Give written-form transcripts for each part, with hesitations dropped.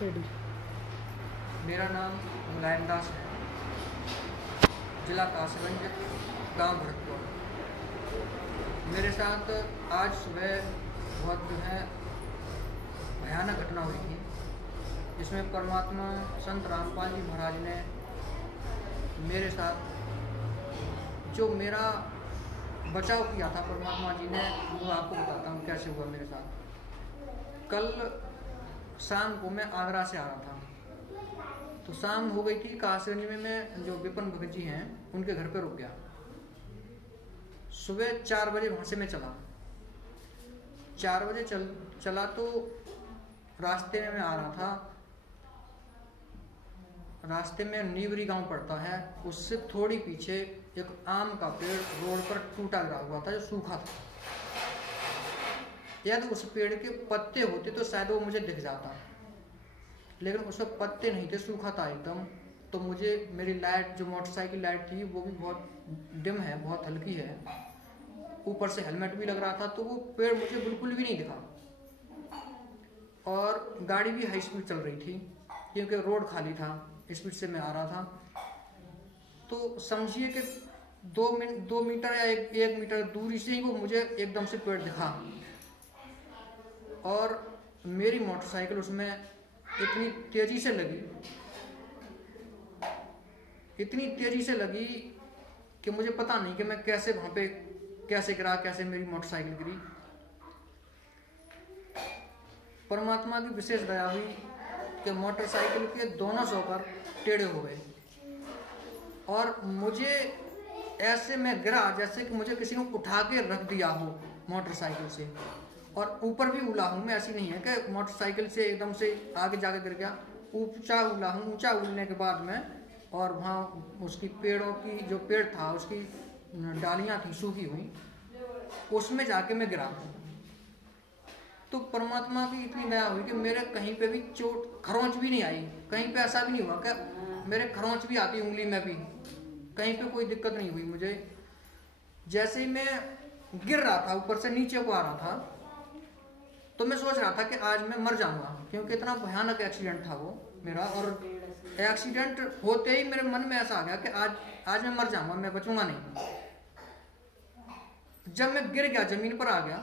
Ready. मेरा नाम मुलायम दास है, जिला कासगंज, गांव भरतपुर। मेरे साथ आज सुबह बहुत जो है भयानक घटना हुई थी, जिसमें परमात्मा संत रामपाल जी महाराज ने मेरे साथ जो मेरा बचाव किया था, परमात्मा जी ने, वो आपको बताता हूँ कैसे हुआ मेरे साथ। कल शाम को मैं आगरा से आ रहा था, तो शाम हो गई थी। कासगंज में मैं जो विपिन भगत जी हैं उनके घर पे रुक गया। सुबह 4 बजे वहाँ से मैं चला। 4 बजे चला तो रास्ते में मैं आ रहा था। रास्ते में नीवरी गांव पड़ता है, उससे थोड़ी पीछे एक आम का पेड़ रोड पर टूटा गिरा हुआ था, जो सूखा था। यदि उस पेड़ के पत्ते होते तो शायद वो मुझे दिख जाता, लेकिन उसमें पत्ते नहीं थे, सूखा था एकदम। तो मुझे मेरी लाइट, जो मोटरसाइकिल लाइट थी, वो भी बहुत डिम है, बहुत हल्की है, ऊपर से हेलमेट भी लग रहा था, तो वो पेड़ मुझे बिल्कुल भी नहीं दिखा। और गाड़ी भी हाई स्पीड चल रही थी, क्योंकि रोड खाली था, स्पीड से मैं आ रहा था। तो समझिए कि 2 मीटर या 1 मीटर दूरी से ही वो मुझे एकदम से पेड़ दिखा, और मेरी मोटरसाइकिल उसमें इतनी तेजी से लगी कि मुझे पता नहीं कि मैं कैसे वहां पे कैसे गिरा, कैसे मेरी मोटरसाइकिल गिरी। परमात्मा की विशेष दया हुई कि मोटरसाइकिल के दोनों शॉकर टेढ़े हो गए, और मुझे ऐसे में गिरा जैसे कि मुझे किसी ने उठा के रख दिया हो मोटरसाइकिल से। और ऊपर भी उला हूँ मैं, ऐसी नहीं है कि मोटरसाइकिल से एकदम से आगे जाके गिर गया। ऊंचा उला हूँ, ऊंचा उलने के बाद में, और वहाँ उसकी पेड़ों की, जो पेड़ था उसकी डालियाँ थी सूखी हुई, उसमें जाके मैं गिरा। तो परमात्मा की इतनी दया हुई कि मेरे कहीं पे भी चोट, खरोंच भी नहीं आई। कहीं पे ऐसा भी नहीं हुआ कि मेरे खरोंच भी आती उंगली में भी, कहीं पे कोई दिक्कत नहीं हुई मुझे। जैसे ही मैं गिर रहा था, ऊपर से नीचे को आ रहा था, तो मैं सोच रहा था कि आज मैं मर जाऊंगा, क्योंकि इतना भयानक एक्सीडेंट था वो मेरा। और एक्सीडेंट होते ही मेरे मन में ऐसा आ गया कि आज मैं मर जाऊंगा, मैं बचूंगा नहीं। जब मैं गिर गया, जमीन पर आ गया,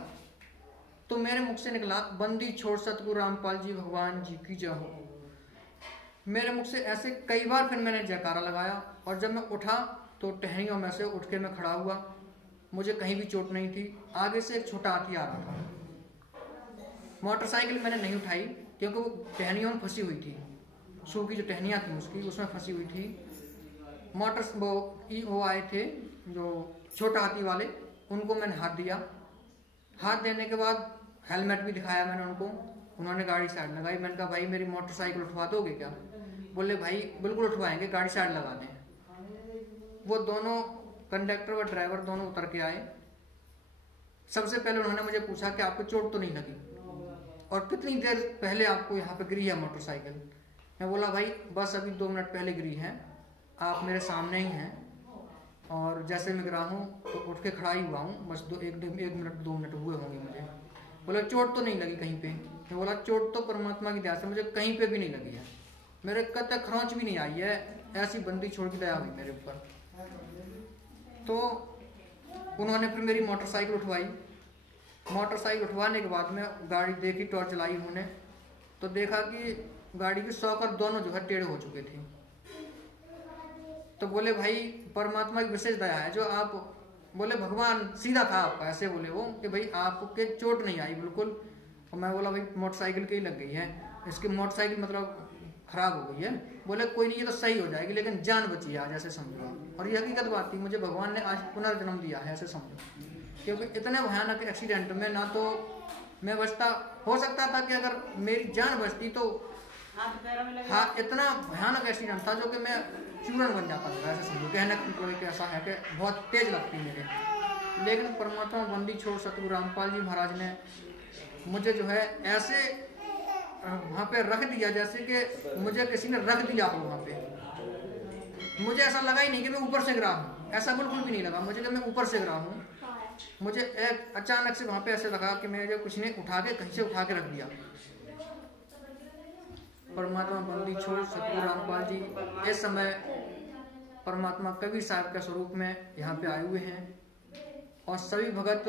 तो मेरे मुख से निकला, बंदी छोड़ सतगुरु रामपाल जी भगवान जी की जय हो। मेरे मुख से ऐसे कई बार फिर मैंने जयकारा लगाया। और जब मैं उठा तो टहनियों में से उठ के मैं खड़ा हुआ। मुझे कहीं भी चोट नहीं थी। आगे से एक छोटा हाथी आ रहा था। मोटरसाइकिल मैंने नहीं उठाई, क्योंकि वो टहनियों में फंसी हुई थी, सूखी जो टहनियाँ थी उसकी, उसमें फंसी हुई थी। वो आए थे जो छोटा हाथी वाले, उनको मैंने हाथ दिया। हाथ देने के बाद हेलमेट भी दिखाया मैंने उनको। उन्होंने गाड़ी साइड लगाई। मैंने कहा भाई मेरी मोटरसाइकिल उठवा दोगे क्या? बोले भाई बिल्कुल उठवाएंगे, गाड़ी साइड लगा दें। वो दोनों कंडक्टर व ड्राइवर दोनों उतर के आए। सबसे पहले उन्होंने मुझे पूछा कि आपको चोट तो नहीं लगी, और कितनी देर पहले आपको यहाँ पे गिरी है मोटरसाइकिल? मैं बोला भाई बस अभी 2 मिनट पहले गिरी है, आप मेरे सामने ही हैं, और जैसे मैं गिरा हूँ तो उठ के खड़ा ही हुआ हूँ, बस 1 मिनट 2 मिनट हुए होंगे मुझे। बोला चोट तो नहीं लगी कहीं पे? मैं बोला चोट तो परमात्मा की दया से मुझे कहीं पे भी नहीं लगी है, मेरे कद तक खरोंच भी नहीं आई है, ऐसी बंदी छोड़ की दया हुई मेरे ऊपर। तो उन्होंने फिर मेरी मोटरसाइकिल उठवाई। मोटरसाइकिल उठवाने के बाद में गाड़ी देखी, टॉर्च लाई उन्होंने, तो देखा कि गाड़ी के शॉकर दोनों जो है टेढ़े हो चुके थे। तो बोले भाई परमात्मा की विशेष दया है जो आप, बोले भगवान सीधा था आपका, ऐसे बोले वो कि भाई आपके चोट नहीं आई बिल्कुल। और मैं बोला भाई मोटरसाइकिल की लग गई है, इसकी मोटरसाइकिल मतलब खराब हो गई है। बोले कोई नहीं, ये तो सही हो जाएगी, लेकिन जान बची है आज, ऐसे समझो। और ये हकीकत बात थी, मुझे भगवान ने आज पुनर्जन्म दिया है, ऐसे समझो। क्योंकि इतने भयानक एक्सीडेंट में ना तो मैं बचता, हो सकता था कि अगर मेरी जान बचती तो, हाँ, इतना भयानक एक्सीडेंट था जो कि मैं चूरन बन जाता था, ऐसे समझो। कहने का मतलब ऐसा है कि बहुत तेज लगती मेरे। लेकिन परमात्मा बंदी छोड़ सतगुरु रामपाल जी महाराज ने मुझे जो है ऐसे वहाँ पे रख दिया, जैसे कि मुझे किसी ने रख दिया हो वहाँ पे। मुझे ऐसा लगा ही नहीं कि मैं ऊपर से गिरा हूँ, ऐसा बिल्कुल भी नहीं लगा मुझे कि मैं ऊपर से गिरा हूँ। मुझे एक अचानक से वहाँ पे ऐसे लगा कि मुझे कुछ ने उठा के कहीं से उठा के रख दिया। परमात्मा बंदी छोड़ सतगुरु रामपाल जी इस समय परमात्मा कबीर साहब के स्वरूप में यहाँ पे आए हुए हैं। और सभी भगत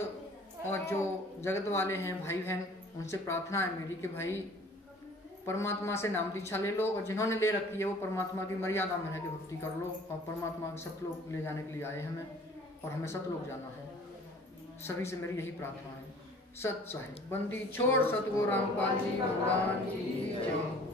और जो जगत वाले हैं भाई बहन, उनसे प्रार्थना है मेरी कि भाई परमात्मा से नाम दीक्षा ले लो, और जिन्होंने ले रखी है वो परमात्मा की मर्यादा में रह के भक्ति कर लो। और परमात्मा के सतलोक ले जाने के लिए आए हमें, और हमें सतलोक जाना है। सभी से मेरी यही प्रार्थना है। सत साहिब बंदी छोड़ सतगुरु रामपाल जी भगवान की जय।